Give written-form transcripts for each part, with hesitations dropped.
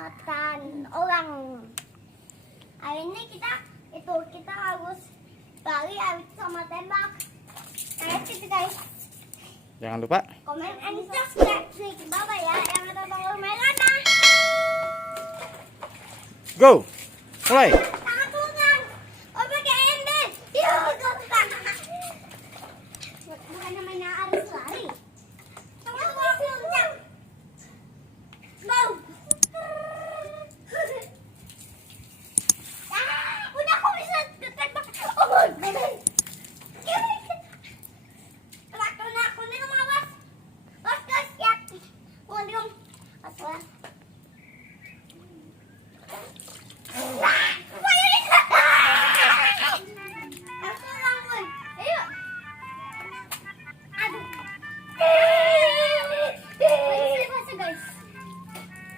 keselamatan orang. Hari ini kita harus lari sama tembak. Kayak gitu guys. Jangan lupa Komen and subscribe di bawah ya. Yang ada tombol merahnya. go, mulai. Tangan turun. Oh pakai ember. Yuk, bukan namanya harus lari. Tunggu puncak. Go. Udah aku bisa tembak. Oh my god.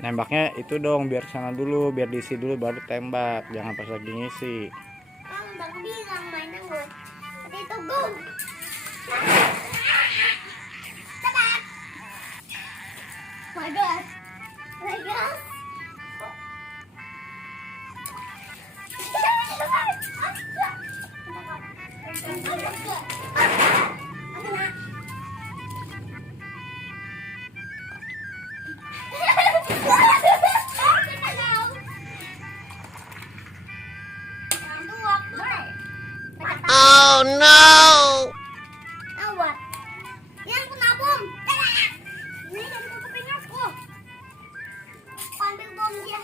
Nembaknya itu dong, biar sana dulu, biar diisi dulu baru tembak. Jangan pas lagi ngisi. Bang bilang mainnya gue. Tapi itu go. Tebak. My God. My God. Oh no! Awat. Yang kena bom. Ini dari kuping aku. Ambil bom dia.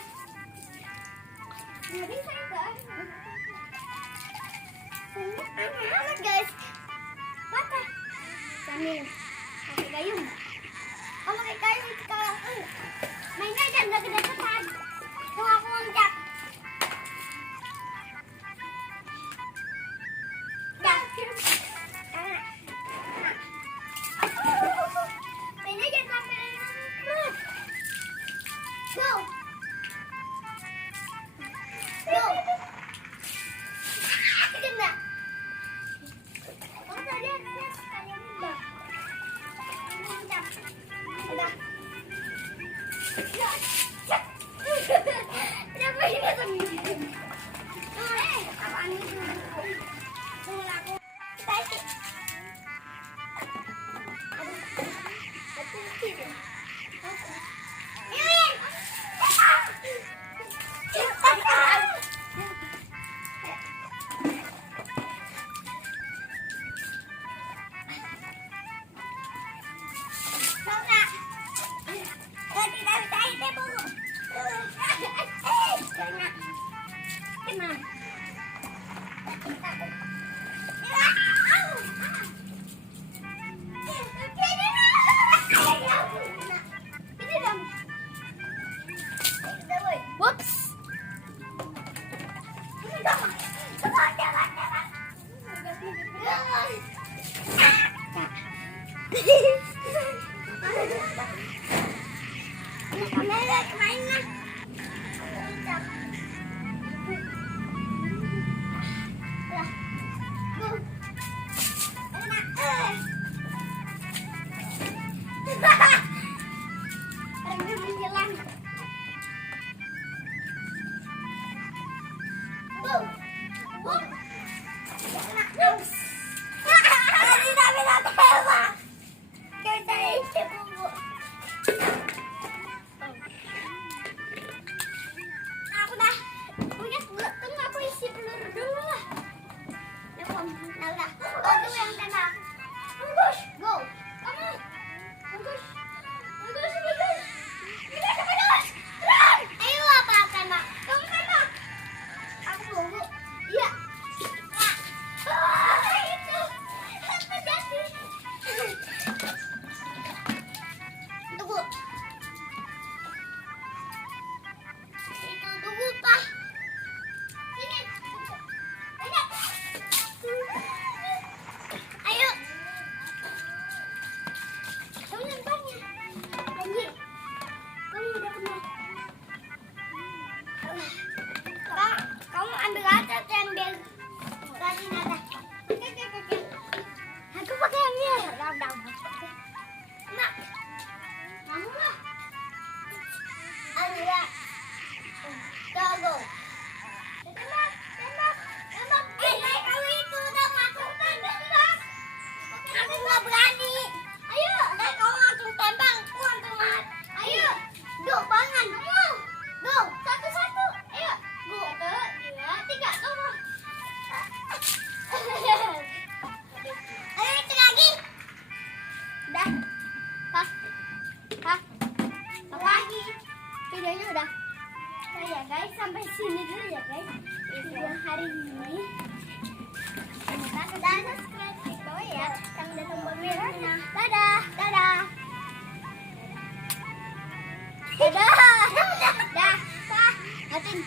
Nggak bisa kan? Aneh amat guys. Apa? Sambil pakai gayung. Kamu pakai gayung kalau mainnya jangan deket-deketan. Tunggu aku loncat. Whoops. guys, sampai sini dulu ya guys video hari ini. Dan subscribe di bawah ya, yang ada tombol merahnya. Dadah, dadah, dadah, dah, matiin.